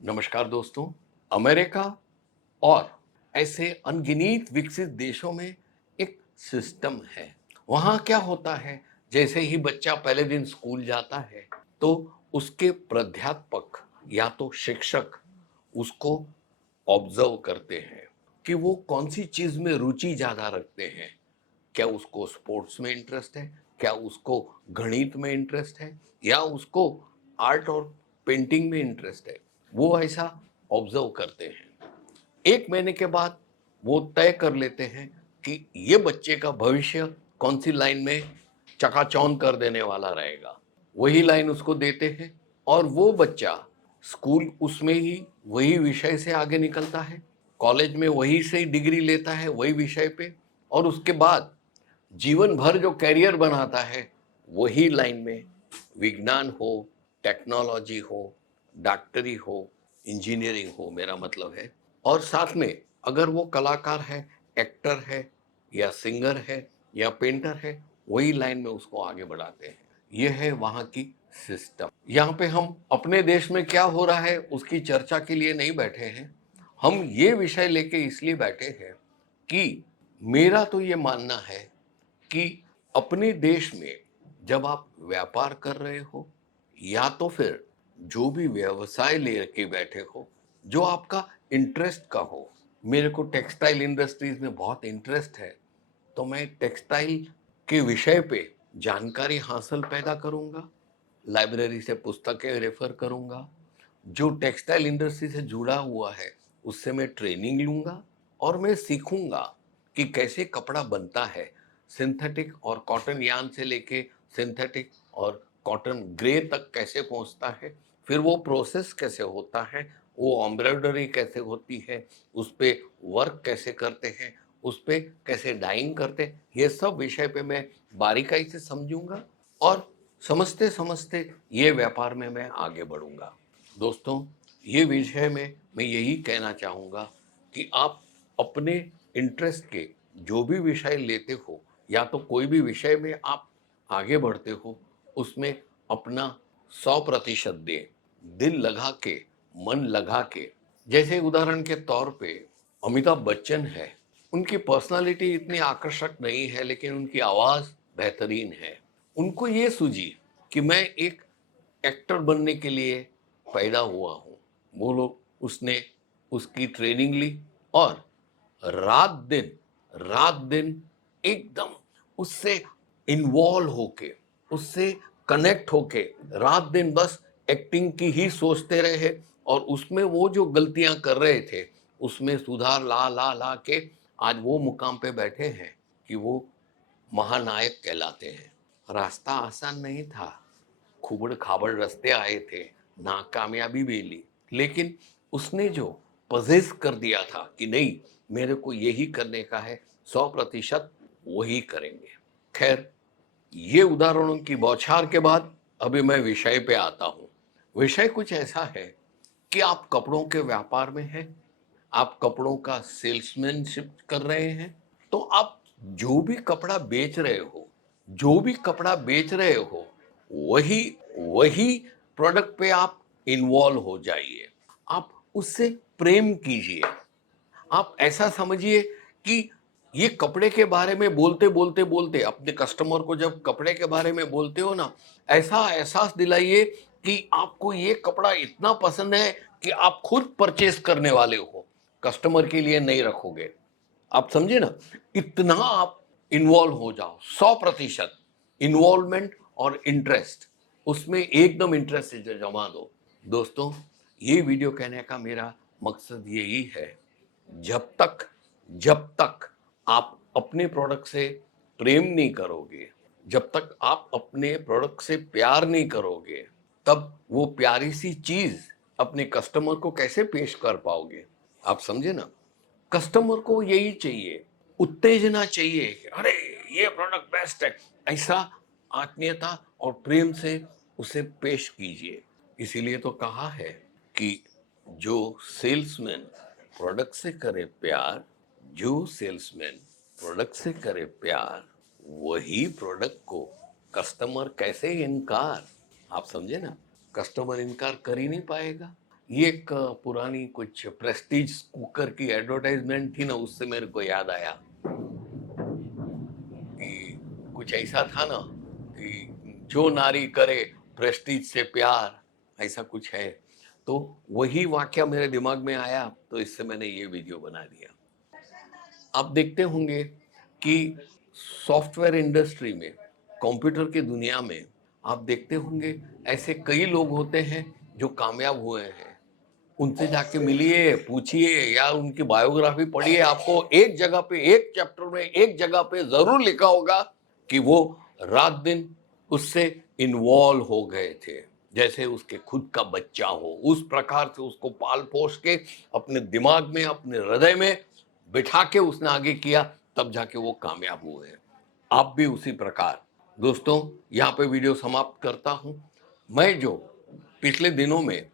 नमस्कार दोस्तों। अमेरिका और ऐसे अनगिनत विकसित देशों में एक सिस्टम है। वहाँ क्या होता है, जैसे ही बच्चा पहले दिन स्कूल जाता है तो उसके प्राध्यापक या तो शिक्षक उसको ऑब्जर्व करते हैं कि वो कौन सी चीज में रुचि ज्यादा रखते हैं। क्या उसको स्पोर्ट्स में इंटरेस्ट है, क्या उसको गणित में इंटरेस्ट है, या उसको आर्ट और पेंटिंग में इंटरेस्ट है। वो ऐसा ऑब्जर्व करते हैं। 1 महीने के बाद वो तय कर लेते हैं कि ये बच्चे का भविष्य कौन सी लाइन में चकाचौंध कर देने वाला रहेगा। वही लाइन उसको देते हैं और वो बच्चा स्कूल उसमें ही वही विषय से आगे निकलता है, कॉलेज में वही से डिग्री लेता है वही विषय पे, और उसके बाद जीवन भर जो कैरियर बनाता है वही लाइन में, विज्ञान हो, टेक्नोलॉजी हो, डॉक्टरी हो, इंजीनियरिंग हो मेरा मतलब है। और साथ में अगर वो कलाकार है, एक्टर है, या सिंगर है, या पेंटर है, वही लाइन में उसको आगे बढ़ाते हैं। ये है वहाँ की सिस्टम। यहाँ पे हम अपने देश में क्या हो रहा है उसकी चर्चा के लिए नहीं बैठे हैं। हम ये विषय लेके इसलिए बैठे हैं कि मेरा तो ये मानना है कि अपने देश में जब आप व्यापार कर रहे हो या तो फिर जो भी व्यवसाय लेके बैठे हो, जो आपका इंटरेस्ट का हो। मेरे को टेक्सटाइल इंडस्ट्रीज में बहुत इंटरेस्ट है, तो मैं टेक्सटाइल के विषय पे जानकारी हासिल पैदा करूंगा, लाइब्रेरी से पुस्तकें रेफर करूंगा, जो टेक्सटाइल इंडस्ट्री से जुड़ा हुआ है उससे मैं ट्रेनिंग लूंगा और मैं सीखूंगा कि कैसे कपड़ा बनता है। सिंथेटिक और कॉटन यार्न से लेके सिंथेटिक और कॉटन ग्रे तक कैसे पहुंचता है, फिर वो प्रोसेस कैसे होता है, वो एम्ब्रॉयडरी कैसे होती है, उस पे वर्क कैसे करते हैं, उस पे कैसे डाइंग करते हैं, ये सब विषय पे मैं बारीकाई से समझूंगा और समझते समझते ये व्यापार में मैं आगे बढ़ूंगा। दोस्तों, ये विषय में मैं यही कहना चाहूँगा कि आप अपने इंटरेस्ट के जो भी विषय लेते हो या तो कोई भी विषय में आप आगे बढ़ते हो, उसमें अपना 100% दें, दिल लगा के, मन लगा के। जैसे उदाहरण के तौर पे अमिताभ बच्चन है, उनकी पर्सनालिटी इतनी आकर्षक नहीं है लेकिन उनकी आवाज़ बेहतरीन है। उनको ये सूझी कि मैं एक एक्टर बनने के लिए पैदा हुआ हूँ। वो लोग उसने उसकी ट्रेनिंग ली और रात दिन रात दिन एकदम उससे इन्वॉल्व होके, उससे कनेक्ट होके रात दिन बस एक्टिंग की ही सोचते रहे और उसमें वो जो गलतियां कर रहे थे उसमें सुधार ला ला ला के आज वो मुकाम पे बैठे हैं कि वो महानायक कहलाते हैं। रास्ता आसान नहीं था, खूबड़ खाबड़ रास्ते आए थे, नाकामयाबी भी ली, लेकिन उसने जो पजेस कर दिया था कि नहीं, मेरे को यही करने का है, 100% वही करेंगे। खैर, ये उदाहरणों की बौछार के बाद अभी मैं विषय पे आता हूँ। विषय कुछ ऐसा है कि आप कपड़ों के व्यापार में हैं, आप कपड़ों का सेल्समैनशिप कर रहे हैं, तो आप जो भी कपड़ा बेच रहे हो, जो भी कपड़ा बेच रहे हो, वही वही प्रोडक्ट पे आप इन्वॉल्व हो जाइए। आप उससे प्रेम कीजिए। आप ऐसा समझिए कि ये कपड़े के बारे में बोलते बोलते बोलते अपने कस्टमर को जब कपड़े के बारे में बोलते हो ना, ऐसा एहसास दिलाइए कि आपको ये कपड़ा इतना पसंद है कि आप खुद परचेस करने वाले हो, कस्टमर के लिए नहीं रखोगे। आप समझे ना, इतना आप इन्वॉल्व हो जाओ। 100% इन्वॉल्वमेंट और इंटरेस्ट, उसमें एकदम इंटरेस्ट जमा दो। दोस्तों, ये वीडियो कहने का मेरा मकसद यही है, जब तक जब तक आप अपने प्रोडक्ट से प्रेम नहीं करोगे, जब तक आप अपने प्रोडक्ट से प्यार नहीं करोगे, तब वो प्यारी सी चीज अपने कस्टमर को कैसे पेश कर पाओगे। आप समझे ना, कस्टमर को यही चाहिए, उत्तेजना चाहिए कि अरे ये प्रोडक्ट बेस्ट है। ऐसा आत्मीयता और प्रेम से उसे पेश कीजिए। इसीलिए तो कहा है कि जो सेल्समैन प्रोडक्ट से करे प्यार, जो सेल्समैन प्रोडक्ट से करे प्यार, वही प्रोडक्ट को कस्टमर कैसे इनकार। आप समझे ना, कस्टमर इनकार कर ही नहीं पाएगा। ये एक पुरानी कुछ प्रेस्टीज कुकर की एडवर्टाइजमेंट थी ना, उससे मेरे को याद आया कि कुछ ऐसा था ना कि जो नारी करे प्रेस्टीज से प्यार, ऐसा कुछ है। तो वही वाक्य मेरे दिमाग में आया, तो इससे मैंने ये वीडियो बना दिया। आप देखते होंगे कि सॉफ्टवेयर इंडस्ट्री में, कंप्यूटर की दुनिया में आप देखते होंगे ऐसे कई लोग होते हैं जो कामयाब हुए हैं। उनसे जाके मिलिए, पूछिए या उनकी बायोग्राफी पढ़िए, आपको एक जगह पे, एक चैप्टर में, एक जगह पे जरूर लिखा होगा कि वो रात दिन उससे इन्वॉल्व हो गए थे, जैसे उसके खुद का बच्चा हो। उस प्रकार से उसको पाल पोस के अपने दिमाग में, अपने हृदय में बिठा के उसने आगे किया, तब जाके वो कामयाब हुए हैं। आप भी उसी प्रकार। दोस्तों, यहाँ पे वीडियो समाप्त करता हूँ। मैं जो पिछले दिनों में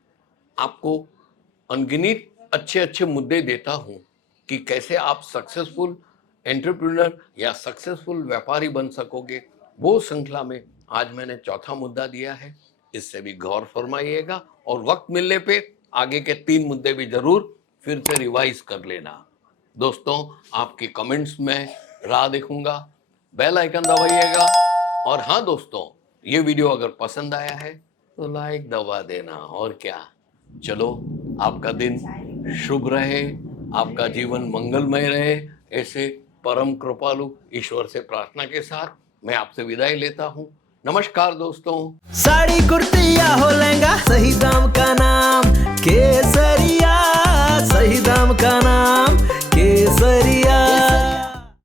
आपको अनगिनत अच्छे अच्छे मुद्दे देता हूं कि कैसे आप सक्सेसफुल एंटरप्रेन्योर या सक्सेसफुल व्यापारी बन सकोगे, वो श्रृंखला में आज मैंने चौथा मुद्दा दिया है। इससे भी गौर फरमाइएगा और वक्त मिलने पे आगे के 3 मुद्दे भी जरूर फिर से रिवाइज कर लेना। दोस्तों, आपके कमेंट्स में राह देखूंगा, बेल आइकन दबाइएगा। और हाँ दोस्तों, ये वीडियो अगर पसंद आया है तो लाइक दबा देना। और क्या, चलो, आपका दिन शुभ रहे, आपका जीवन मंगलमय रहे, ऐसे परम कृपालु ईश्वर से प्रार्थना के साथ मैं आपसे विदाई लेता हूँ। नमस्कार दोस्तों। साड़ी कुर्ती या हो लहंगा, सही दाम का नाम केसरिया, सही दाम का नाम केसरिया।